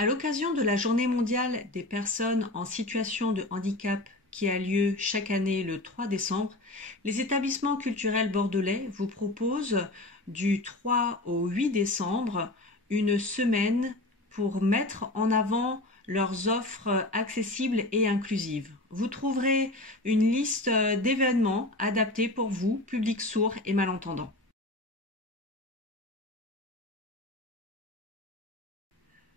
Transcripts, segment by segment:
À l'occasion de la Journée mondiale des personnes en situation de handicap qui a lieu chaque année le 3 décembre, les établissements culturels bordelais vous proposent du 3 au 8 décembre une semaine pour mettre en avant leurs offres accessibles et inclusives. Vous trouverez une liste d'événements adaptés pour vous, public sourd et malentendant.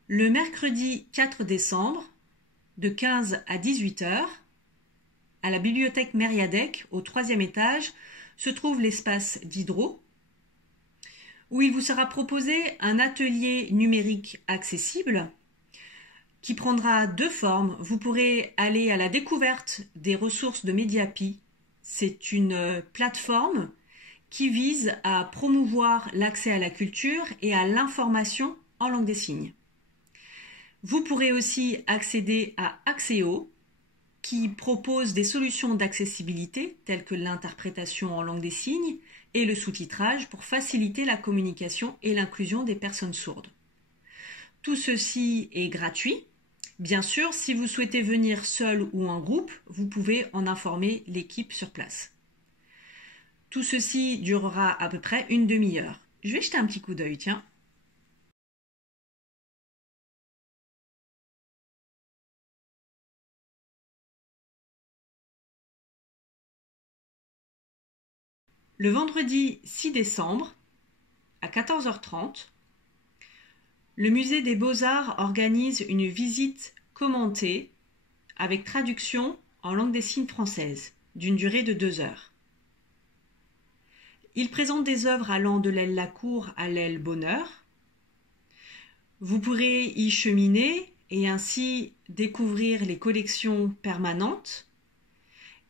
Le mercredi 4 décembre, de 15 à 18 heures, à la bibliothèque Mériadec, au 3e étage, se trouve l'espace Diderot, où il vous sera proposé un atelier numérique accessible qui prendra deux formes. Vous pourrez aller à la découverte des ressources de Mediapie. C'est une plateforme qui vise à promouvoir l'accès à la culture et à l'information en langue des signes. Vous pourrez aussi accéder à Axéo, qui propose des solutions d'accessibilité telles que l'interprétation en langue des signes et le sous-titrage pour faciliter la communication et l'inclusion des personnes sourdes. Tout ceci est gratuit. Bien sûr, si vous souhaitez venir seul ou en groupe, vous pouvez en informer l'équipe sur place. Tout ceci durera à peu près une demi-heure. Je vais jeter un petit coup d'œil, tiens. Le vendredi 6 décembre, à 14h30, le Musée des Beaux-Arts organise une visite commentée avec traduction en langue des signes française, d'une durée de 2 heures. Il présente des œuvres allant de l'aile Lacour à l'aile Bonheur. Vous pourrez y cheminer et ainsi découvrir les collections permanentes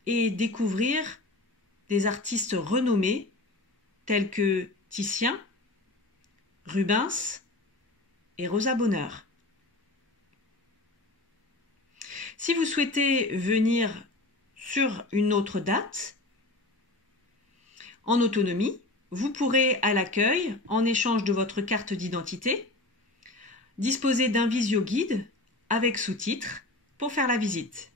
et découvrir des artistes renommés tels que Titien, Rubens et Rosa Bonheur. Si vous souhaitez venir sur une autre date, en autonomie, vous pourrez à l'accueil, en échange de votre carte d'identité, disposer d'un visio-guide avec sous-titres pour faire la visite.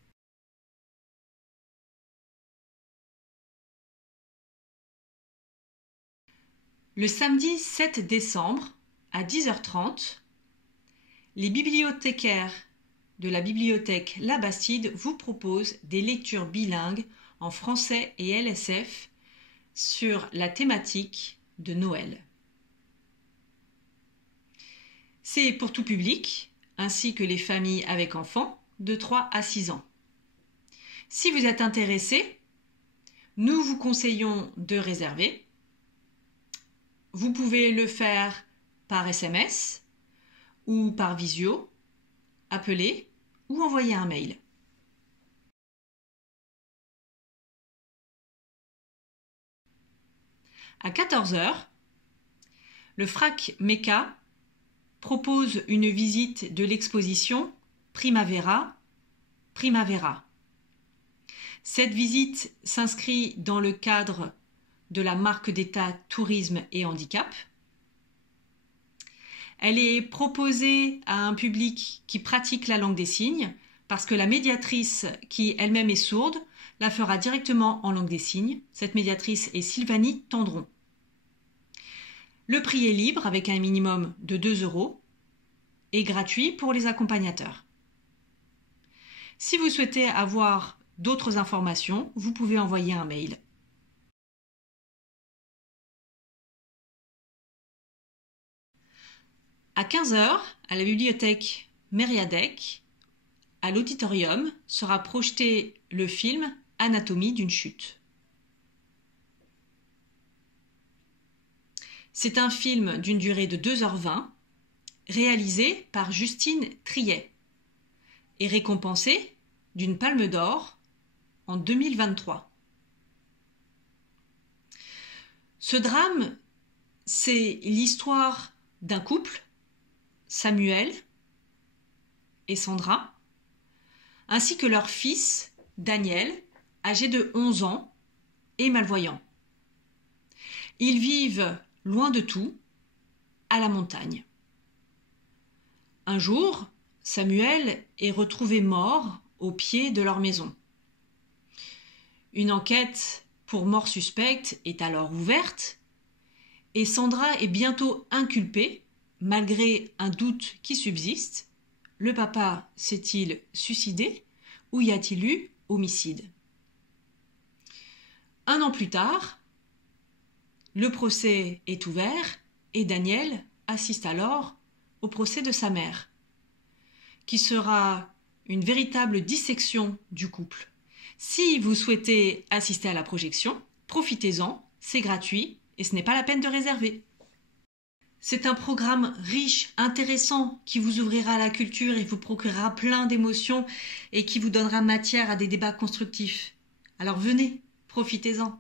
Le samedi 7 décembre, à 10h30, les bibliothécaires de la bibliothèque La Bastide vous proposent des lectures bilingues en français et LSF sur la thématique de Noël. C'est pour tout public, ainsi que les familles avec enfants de 3 à 6 ans. Si vous êtes intéressé, nous vous conseillons de réserver. Vous pouvez le faire par SMS ou par visio, appeler ou envoyer un mail. À 14h, le FRAC MECA propose une visite de l'exposition Primavera. Cette visite s'inscrit dans le cadre de la marque d'État Tourisme et Handicap. Elle est proposée à un public qui pratique la langue des signes parce que la médiatrice, qui elle-même est sourde, la fera directement en langue des signes. Cette médiatrice est Sylvanie Tendron. Le prix est libre avec un minimum de 2 € et gratuit pour les accompagnateurs. Si vous souhaitez avoir d'autres informations, vous pouvez envoyer un mail. À 15h, à la bibliothèque Mériadec, à l'auditorium, sera projeté le film Anatomie d'une chute. C'est un film d'une durée de 2h20, réalisé par Justine Triet et récompensé d'une Palme d'Or en 2023. Ce drame, c'est l'histoire d'un couple, Samuel et Sandra, ainsi que leur fils, Daniel, âgé de 11 ans et malvoyant. Ils vivent loin de tout, à la montagne. Un jour, Samuel est retrouvé mort au pied de leur maison. Une enquête pour mort suspecte est alors ouverte et Sandra est bientôt inculpée, malgré un doute qui subsiste. Le papa s'est-il suicidé ou y a-t-il eu homicide? 1 an plus tard, le procès est ouvert et Daniel assiste alors au procès de sa mère, qui sera une véritable dissection du couple. Si vous souhaitez assister à la projection, profitez-en, c'est gratuit et ce n'est pas la peine de réserver. C'est un programme riche, intéressant, qui vous ouvrira à la culture et vous procurera plein d'émotions et qui vous donnera matière à des débats constructifs. Alors venez, profitez-en.